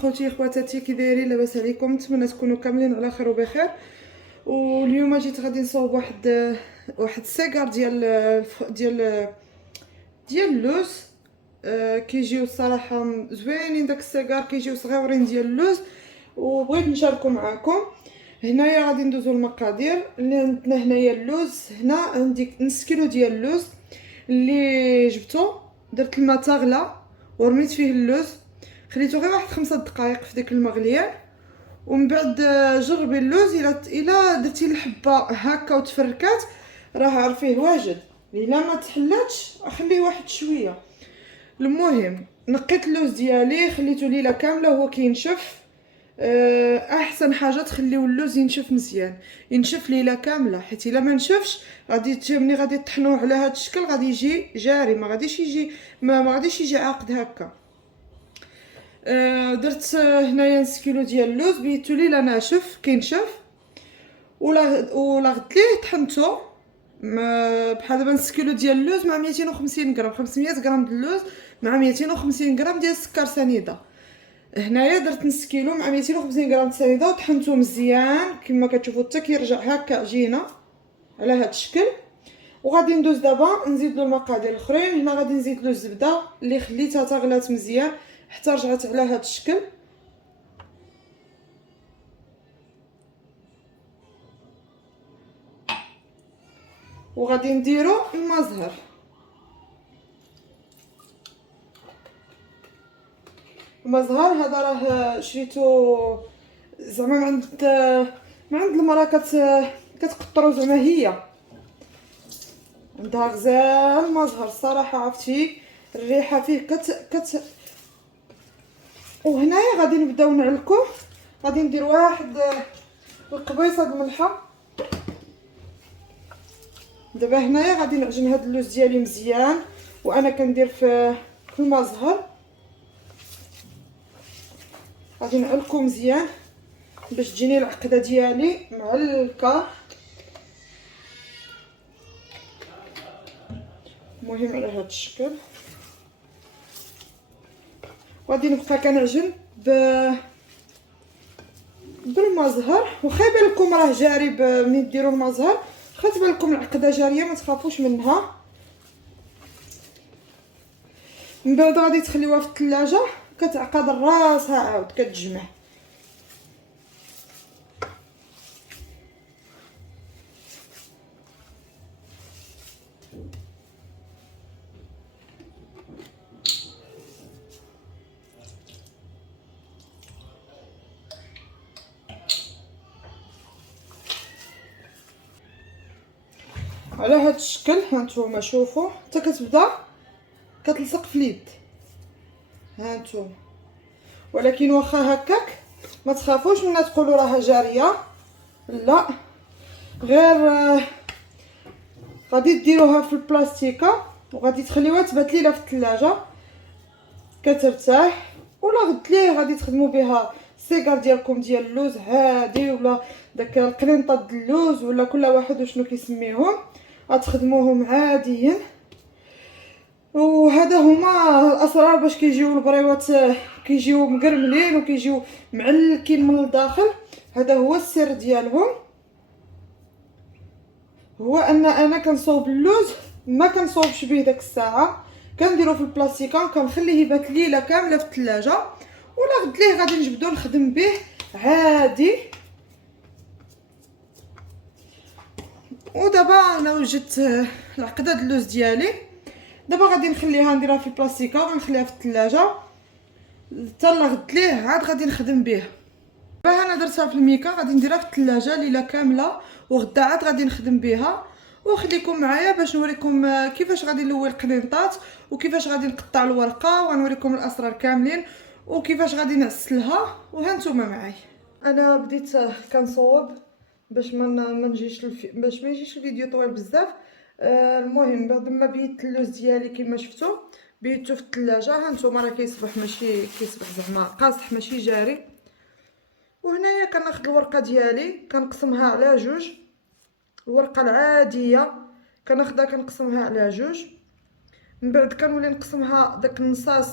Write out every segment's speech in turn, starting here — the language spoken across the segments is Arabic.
خوتي خواتاتي كي دايرين؟ لاباس عليكم؟ نتمنى تكونوا كاملين على خير وبخير. واليوم جيت غادي نصاوب واحد السيكار ديال اللوز. كيجيو الصراحه زوينين، داك السيكار كيجيو صغيورين ديال اللوز، وبغيت نشاركو معكم. هنايا غادي ندوزو المقادير اللي عندنا. هنايا اللوز، هنا عندي نص كيلو ديال اللوز اللي جبتو، درت الماء تغلى ورميت فيه اللوز، خليته غير واحد 5 دقائق في ديك المغليان. ومن بعد جربي اللوز، الا درتي الحبه هكا وتفركات راه عرفيه واجد. الا ما تحلاتش خليه واحد شويه. المهم نقيت اللوز ديالي، خليته ليله كامله وهو كينشف. احسن حاجه تخليو اللوز ينشف مزيان، ينشف ليله كامله، حيت الا ما نشفش غادي ملي غادي تطحنوه على هذا الشكل غادي يجي جاري، ما غاديش يجي عاقد هكا. درت هنايا نص كيلو ديال اللوز، بيتو ليله ناشف كينشف، ولا غدت ليه طحنته بحال دابا نص كيلو ديال اللوز مع 250 غرام، 500 غرام ديال اللوز مع 250 غرام ديال السكر سنيده. هنايا درت نص كيلو مع 250 غرام سنيده وطحنته مزيان كما كتشوفوا حتى كيرجع هكا عجينه على هذا الشكل. وغادي ندوز دابا نزيد له المقادير الاخرين. هنا غادي نزيد له الزبده اللي خليتها تغلات مزيان حتى رجعت على هذا الشكل. وغادي نديرو الماء زهر. الماء زهر هذا راه شريتو زعما من عند المراه كتقطرو، زعما هي عندها غزال ماء زهر الصراحه. عرفتي الريحه فيه وهنايا غادي نبداو نعلكو. غادي ندير واحد القبيصه د الملحه. دابا هنايا غادي نعجن هاد اللوز ديالي مزيان، وانا كندير في الماء زهر. غادي نعلكو مزيان باش تجيني العقده ديالي معلكه. المهم على هاد الشكل. غادي نبقى كنعجن بالماء زهر. واخا يبان لكم راه جاري ملي ديروا الماء زهر، واخا تبان لكم العقده جاريه ما تخافوش منها. من بعد غادي تخليوها في الثلاجه كتعقد راسها عاود كتجمع. على هذا الشكل هانتوما شوفوا حتى كتبدا كتلصق في اليد هانتوما. ولكن واخا هكاك ما تخافوش منها تقولوا راها جاريه، لا، غير غادي ديروها في البلاستيكه وغادي تخليوها تبات ليله في الثلاجه كترتاح. ولا غد ليه غادي تخدموا بها السيكار ديالكم ديال اللوز عادي، ولا داك القرنطه ديال اللوز، ولا كل واحد وشنو كيسميهم، غتخدموهم عاديا. وهذا هما الاسرار باش كيجيو البريوات كيجيو مقرملين وكيجيو معلكين من الداخل. هذا هو السر ديالهم، هو ان انا كنصوب اللوز ما كنصوبش به داك الساعه، كنديرو في البلاستيكه كنخليه يبات ليله كامله في الثلاجه، ولا غد ليه غادي نجبدو نخدم به عادي. ودابا انا وجدت العقده ديال اللوز ديالي. دابا غادي نخليها نديرها في البلاستيكه ونخليها في الثلاجه حتى لغد ليه عاد غادي نخدم به. دابا انا درتها في الميكا، غادي نديرها في الثلاجه ليله كامله وغدا عاد غادي نخدم بها. وخليكم معايا باش نوريكم كيفاش غادي نلوي القنينطات وكيفاش غادي نقطع الورقه، وغنوريكم الاسرار كاملين وكيفاش غادي نعسلها. وهانتوما معايا. انا بديت كنصوب باش ما نجيش باش ما يجيش الفيديو طويل بزاف. المهم بعد ما بيت اللوز ديالي كما شفتوا بيتو في الثلاجه. هانتوما راه كيصبح ماشي كيصبح زعما قاصح ماشي جاري. وهنايا كناخذ الورقه ديالي كنقسمها على جوج، الورقه العاديه كناخذها كنقسمها على جوج. من بعد كنولي نقسمها داك النصاص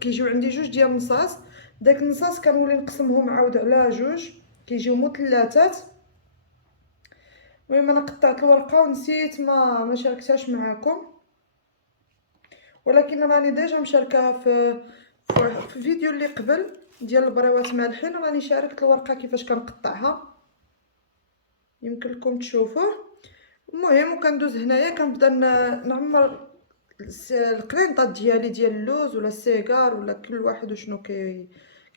كيجيو عندي جوج ديال النصاص داك النصاص كنولي نقسمهم عاود على جوج كيجيو مثلثات. المهم انا قطعت الورقه ونسيت ما شاركتهاش معاكم، ولكن راني ديجا مشاركاها في فيديو اللي قبل ديال البريوات مالحين، راني شاركت الورقه كيفاش كنقطعها، يمكن لكم تشوفوه. المهم وكندوز هنايا كنبدا نعمر القرينطات ديالي ديال اللوز ولا السيجار ولا كل واحد وشنو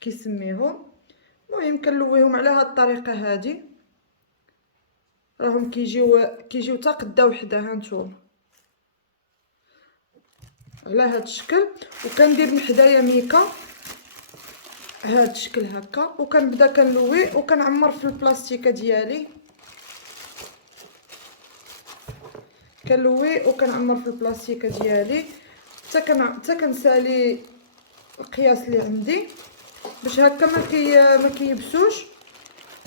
كيسميهم. المهم كنلويهم على هاد الطريقه هادي، راهم كيجيو تا قدا وحده هانتوما على هاد الشكل. وكندير من حدايا ميكا هاد الشكل هكا، وكنبدا كنلوي وكنعمر في البلاستيكه ديالي، كنلوي وكنعمر في البلاستيكه ديالي حتى كنسالي القياس اللي عندي باش هكا ما كيبسوش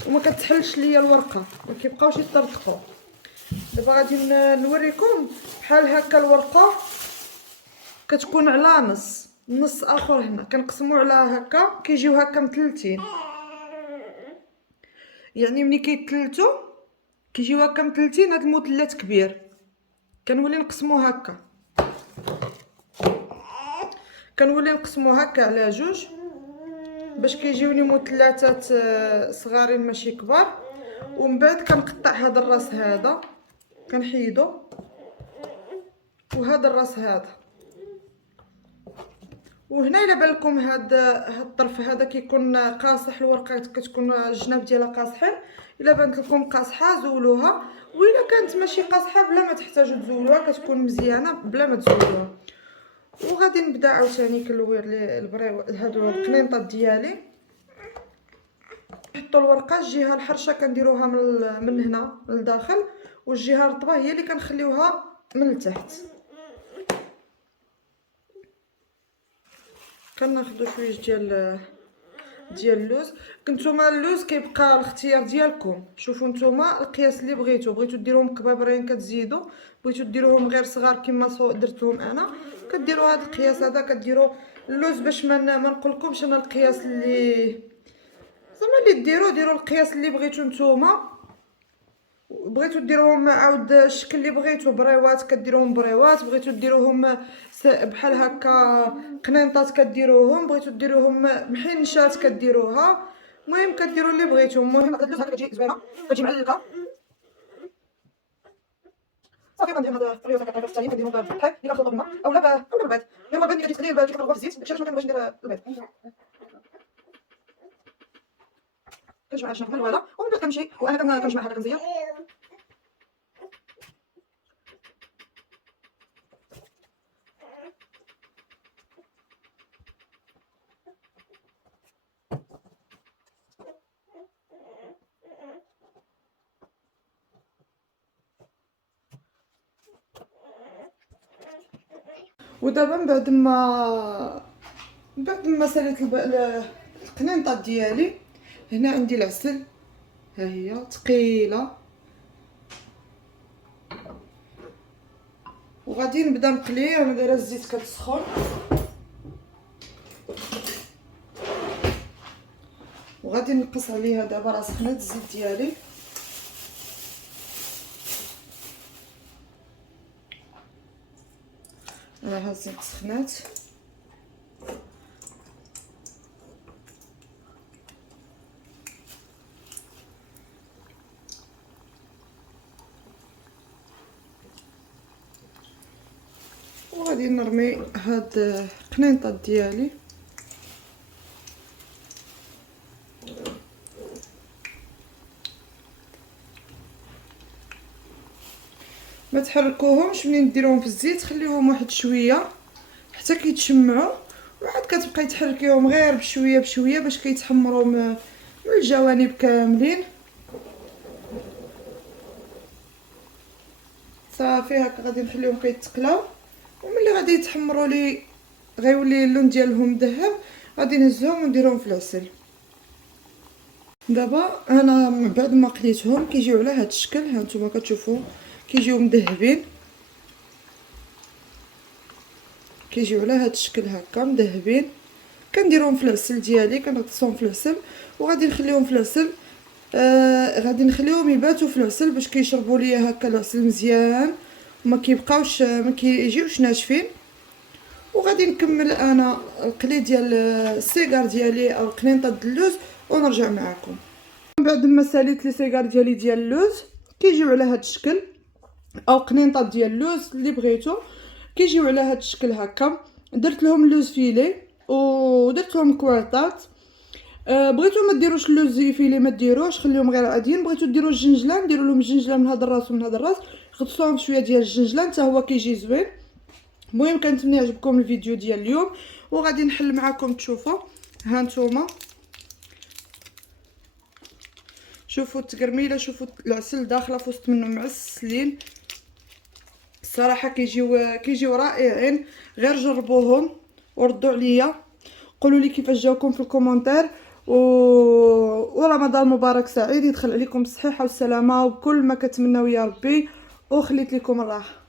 وما كتحلش ليا الورقه، ما كيبقاوش يطرطقوا. دابا غادي نوريكم بحال هكا الورقه كتكون على نص اخر. هنا كنقسمو على هكا كيجيو هكا مثلثين، يعني ملي كيتلتو كيجيو هكا مثلثين. هاد المثلث كبير كنولي نقسمو هكا، على جوج باش كيجيوني مثلثات صغارين ماشي كبار. ومن بعد كنقطع هذا الراس هذا كنحيدو، وهذا الراس هذا. وهنا الا بالكم هاد الطرف هذا كيكون قاصح، الورقه كتكون الجناب ديالها قاصحين. الا بانت لكم قاصحه زولوها، والا كانت ماشي قاصحه بلا ما تحتاجوا تزولوها كتكون مزيانه بلا ما تزولوها. وغادي نبدا عاوتاني كنلوي هادو القنينطات ديالي. نحطوا الورقه الجهه الحرشه كنديروها من هنا للداخل، والجهه الرطبه هي اللي كنخليوها من التحت. كناخذوا شويه ديال اللوز. نتوما اللوز كيبقى الاختيار ديالكم، شوفوا نتوما القياس اللي بغيتو ديروهم كبابرين كتزيدوا، بغيتو ديروهم غير صغار كما درتهم انا كديروا هذا القياس هذا. كديروا اللوز باش ما نقولكمش انا القياس اللي زعما اللي ديروا القياس اللي بغيتو نتوما. بغيتو ديروهم عاود الشكل اللي بغيتو بريوات كديروهم بريوات، بغيتو ديروهم بحال هكا قنينطات كديروهم، بغيتو ديروهم محنشات كديروها. المهم كديروا اللي بغيتو. المهم هاد اللوز هكا كتجي زوينه، كتجي معلقه صافي. كندير هاد الريوس هكا الثانيين كنديرهم بالطحين اللي كنخلطو بالماء اولا بالبيض. غير البيض ملي كتخليه كيطلقوا في الزيت، داكشي علاش ما كنبغيش ندير البيض. كنجمع هاد الشنطه بحال هذا ومن بعد كنمشي وانا كنجمع هذا كنزير. ودابا من بعد ما ساليت القنينطات ديالي، هنا عندي العسل ها هي ثقيله، وغادي نبدا نقلي. انا دايره الزيت كتسخن، وغادي نقص عليها. دابا راه سخنات الزيت ديالي، راه الزيت سخنات. وغادي نرمي هاد القنينطات ديالي. ما تحركوهمش ملي ديروهم في الزيت، خليوهم واحد شويه حتى كيتشمعوا، وعاد كتبقاي تحركيهم غير بشويه بشويه باش كيتحمروا من الجوانب كاملين. صافي هكا غادي نخليهم كيتقلاو، وملي غادي يتحمروا لي غيولي اللون ديالهم ذهب غادي نهزهم ونديرهم في العسل. دابا انا من بعد ما قليتهم كيجيو على هذا الشكل، ها نتوما كتشوفوا كيجيو مذهبين، كيجيو على هذا الشكل هكا مذهبين. كنديرهم في العسل ديالي، كنغطسهم في العسل وغادي نخليهم في العسل. غادي نخليهم يباتوا في العسل باش كيشربوا ليا هكا العسل مزيان وما كيبقاوش ما كيجيوش ناشفين. وغادي نكمل انا القلي ديال السيجار ديالي او القنينطه ديال اللوز ونرجع معكم. بعد ما ساليت لي سيجار ديالي ديال اللوز كيجيو على هذا الشكل، او قنينطه ديال اللوز اللي بغيتو كيجيو على هذا الشكل هكا. درت لهم اللوز فيلي ودرت لهم كوارطات. بغيتو ما ديروش اللوز فيلي ما ديروش، خليهم غير عاديين. بغيتو ديروا الجنجلان ديروا لهم الجنجلان من هذا الراس ومن هذا الراس، غطسوهم شويه ديال الجنجلان حتى هو كيجي زوين. المهم كنتمنى يعجبكم الفيديو ديال اليوم وغادي نحل معكم تشوفوا. ها نتوما شوفوا التقرميله، شوفوا العسل داخله في وسط منهم معسلين الصراحه، كيجيو رائعين. غير جربوهم وردوا عليا قولوا لي كيفاش جاوكم في الكومونتير. ورمضان مبارك سعيد، يدخل عليكم بالصحه والسلامه وبكل ما كتمناو يا ربي، وخليت لكم الراحه.